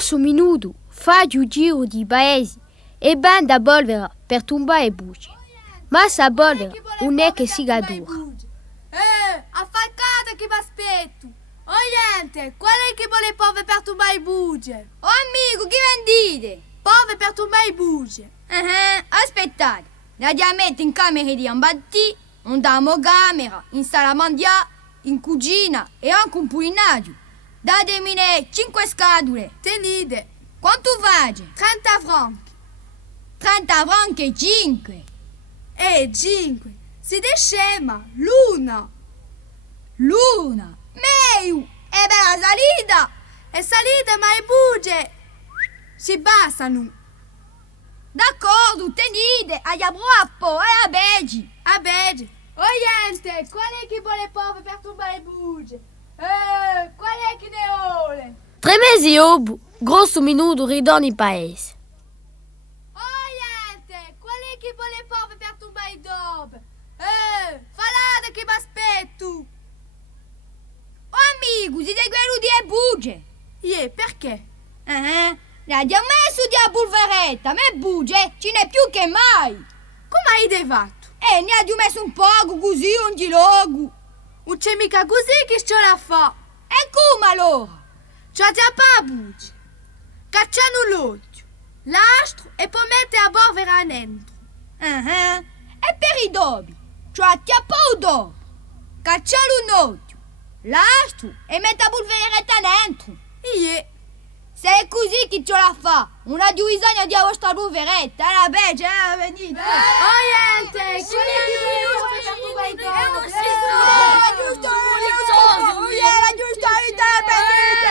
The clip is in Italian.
grosso minuto fa il giro di paesi e banda a polvere per tumbare e bugie. Ma sa polvere non è che si dura. Affalcata che mi aspetto! Niente, qual è che vuole pove per tumbare i bugie? Oh amico, chi vendite? Pove per tumbare i bugie. Aspettate, la mettere in camera di ambatti, un damo camera, in sala mandia, in cucina e anche un pulinaggio. Datemene 5 scatole. Tenite. Quanto fate? 30 franchi. 30 franchi e 5. 5. Siete scema, l'una. L'una? Meu! E per la salita! È salita ma i bugie si bastano. D'accordo, tenite, a proppo, a beggi. A beggi. Niente, qual è che vuole pove per tumbare i bugie? Qual è che ne vuole? 3 mesi dopo, grosso minuto ritorna in paese. Niente, qual è che vuole pove per tumbare i dobe? Falate che mi aspetto. Oh amico, siete venuti a bugie? Perché? L'abbiamo messo di a polveretta, ma bugie ce n'è più che mai. Come hai fatto? Ne abbiamo messo un poco così, un gilogo. Non c'è mica così che ce la fa. E come allora? C'ha già pa bugie. Cacciano l'occhio, l'astro e poi mette a polvere dentro. E per i dobi? Cioè ti appò dopo. Caccialo un occhio, l'astro e mette a polveretta dentro. Se è così chi ce la fa, non ha bisogno di vostra polveretta, la begge, venite. Niente, Sì, che la giusta idea, venite.